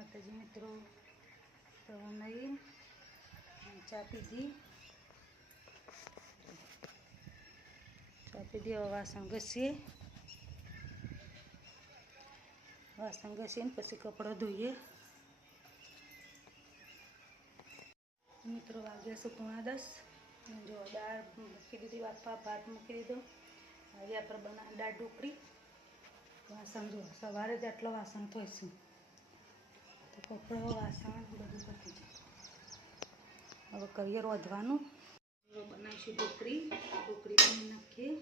माताजी मित्रों, तो नहीं चा पीधी હવે વાસણ ઘસીએ ને પછી કપડાં ધોઈએ। મિત્રો વાગ્યા છે 9:30। જો દાળ મૂકી દીધી બાફવા, ભાત મૂકી દીધો। આજે આપણે બનાવી દાળ ઢોકળી। વાસણ જો સવારે જ આટલો વાસણ ધોઈશું તો કપડાં વાસણ બધું પતી જાય। હવે કરીએ રોધવાનું। બનાવીશું ઢોકળી બની નાખીએ।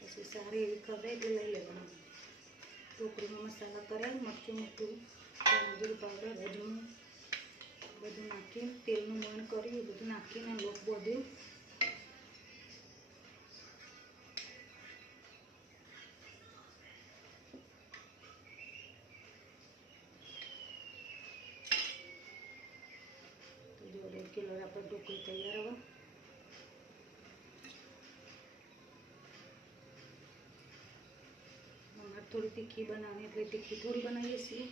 પછી સારી એવી ખવાય એટલે લઈ લેવાનું। ઢોકળીમાં મસાલા કર્યા, મરચું મૂકું, જીરું પાવડર, અજમું બધું નાખીને તેલનું મોણ કરી એ બધું નાખીને લોટ બોધ્યું। તો જો 1.5 કિલો આપણે ઢોકળી તૈયાર હવે। थोड़ी तीखी बनानी એટલે तीखी थोड़ी बनाइए છીએ।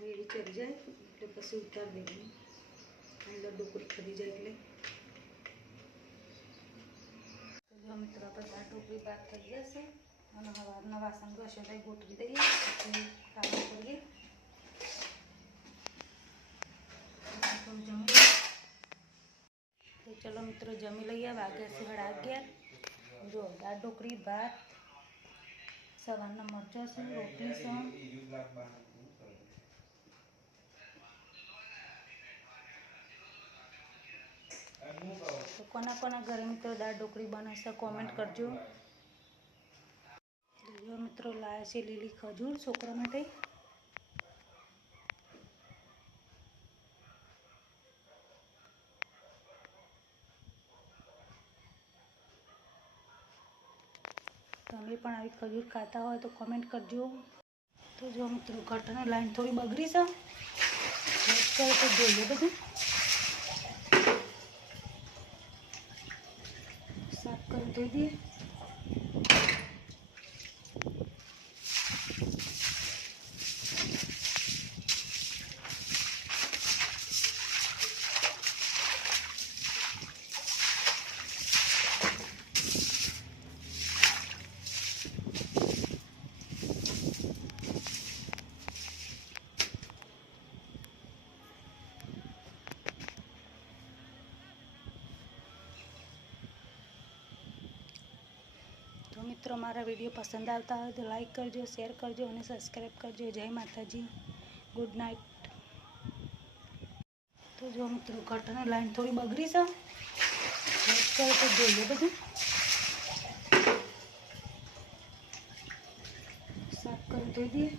રેડી ચડી જાય એટલે પછી ઉતાર દેવાની। અંદર ઢોકળી ખરી જાય એટલે મિત્રો આપણે દાળ ઢોકળી ભાત થઈ જશે અને સવારના વાસણ ઘસ્યા ગોઠવી દઈએ પછી કામ કરીએ। તો ચલો મિત્રો જમી લઈએ। વાગ્યા છે 11:30। જો દાળ ઢોકળી ભાત, સવારના મરચાં છે, રોટલી છે। तो कोना घरे मित्रों दाळ ढोकળી बने से कॉमेंट करजो। जो मित्रों लाया से लीली खजूर छोकरा माटे। तमे पण आई खजूर खाता हो तो कॉमेंट करजो। तो जो मित्रों गटरनी लाइन थोड़ी बगड़ी से तो જોઈએ બધું साफ कर दे दिए। तो मित्रों मारा वीडियो पसंद आता हो तो लाइक करजो, शेर करजो और सब्सक्राइब करजो। जय माताजी, गुड नाइट। तो जो मित्रों गटरनी लाइन थोड़ी बगड़ी से तो જોઈએ બધું साफ कर दे दिए।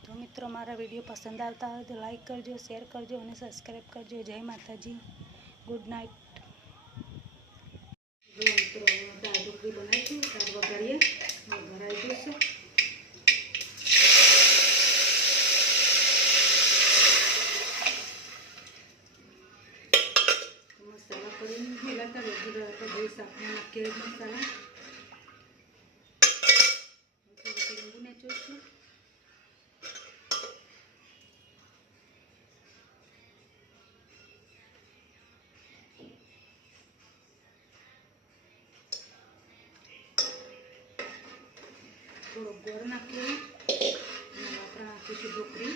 तो मित्रों मारा वीडियो पसंद आता हो तो लाइक करजो, शेर करजो और सब्सक्राइब करजो। जय माताजी, गुड नाइट। जो मित्रों दाळ ढोकળી बनाई थी दाळ वघारिए वघाराई जશે। मसाला કરી મિલાતા રેગ્યુલર આપણે બે શાકમાં નાખીએ મસાલા। થોડું લીંબુ નાખીશું। थोड़ो गोળ નાખીએ અને આપણે નાખીશું ઢોકળી।